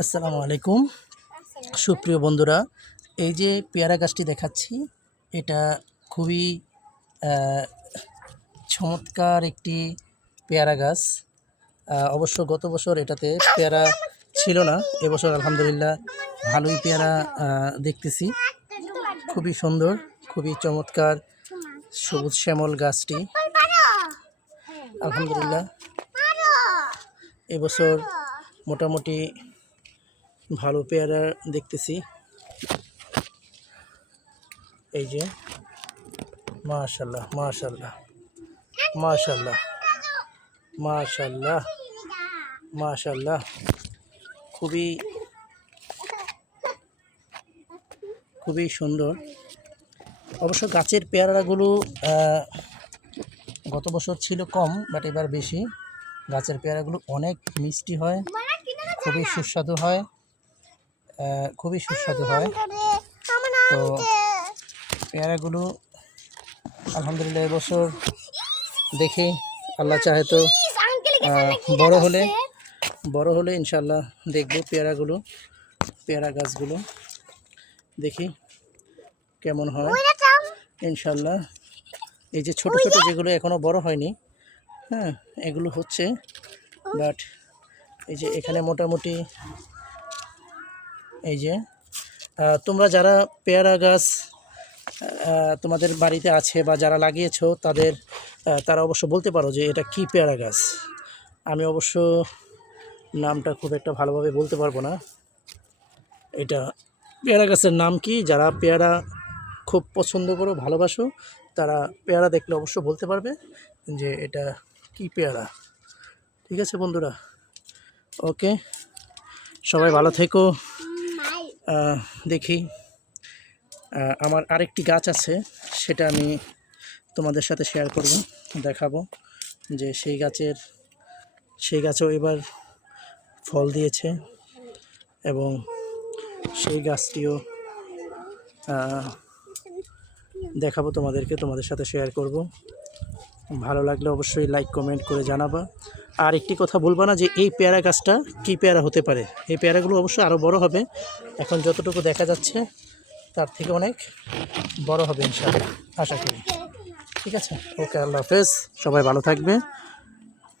আসসালামু আলাইকুম সুপ্রিয় বন্ধুরা, এই যে পেয়ারা গাছটি দেখাচ্ছি এটা খুবই চমৎকার একটি পেয়ারা গাছ। অবশ্য গত বছর এটাতে পেয়ারা ছিল না, এবছর আলহামদুলিল্লাহ ভালোই পেয়ারা দেখতেছি। খুবই সুন্দর, খুবই চমৎকার সবুজ শ্যামল গাছটি। আলহামদুলিল্লাহ এবছর মোটামুটি ভালো পেয়ারা দেখতেছি। এই যে মাশাআল্লাহ মাশাআল্লাহ মাশাআল্লাহ মাশাআল্লাহ মাশাআল্লাহ, খুবই খুবই সুন্দর। অবশ্য গাছের পেয়ারাগুলো গত বছর ছিল কম, বাট এবার বেশি। গাছের পেয়ারাগুলো অনেক মিষ্টি হয়, খুবই সুস্বাদু হয়, খুবই সুস্বাদু হয়। তো পেয়ারাগুলো আলহামদুলিল্লাহ এবছর দেখে আল্লাহ চাহে তো বড় হলে ইনশাল্লাহ দেখব পেয়ারাগুলো, পেয়ারা গাছগুলো দেখি কেমন হয় ইনশাল্লাহ। এই যে ছোট ছোট যেগুলো এখনো বড় হয়নি, হ্যাঁ এগুলো হচ্ছে, বাট এই যে এখানে মোটামুটি এই যে তোমরা যারা পেয়ারা গাছ তোমাদের বাড়িতে আছে বা যারা লাগিয়েছো তারা অবশ্য বলতে পারো যে এটা কি পেয়ারা গাছ। আমি অবশ্য নামটা খুব একটা ভালোভাবে বলতে পারবো না, এটা পেয়ারা গাছের নাম কি। যারা পেয়ারা খুব পছন্দ করো, ভালোবাসো, তারা পেয়ারা দেখলে অবশ্য বলতে পারবে যে এটা কি পেয়ারা। ঠিক আছে বন্ধুরা, ওকে, সবাই ভালো থেকো। দেখি আমার আরেকটি গাছ আছে, সেটা আমি তোমাদের সাথে শেয়ার করব, দেখাবো যে সেই গাছেও এবার ফল দিয়েছে, এবং সেই গাছটিও দেখাবো তোমাদেরকে, তোমাদের সাথে শেয়ার করব। ভালো লাগলে অবশ্যই লাইক কমেন্ট করে জানাবা। আর একটি কথা বলবা না যে এই পেয়ারা গাছটা কী পেয়ারা হতে পারে। এই পেয়ারাগুলো অবশ্যই আরও বড় হবে, এখন যতটুকু দেখা যাচ্ছে তার থেকে অনেক বড় হবে ইনশাআল্লাহ, আশা করি। ঠিক আছে, ওকে, আল্লাহ হাফেজ, সবাই ভালো থাকবে।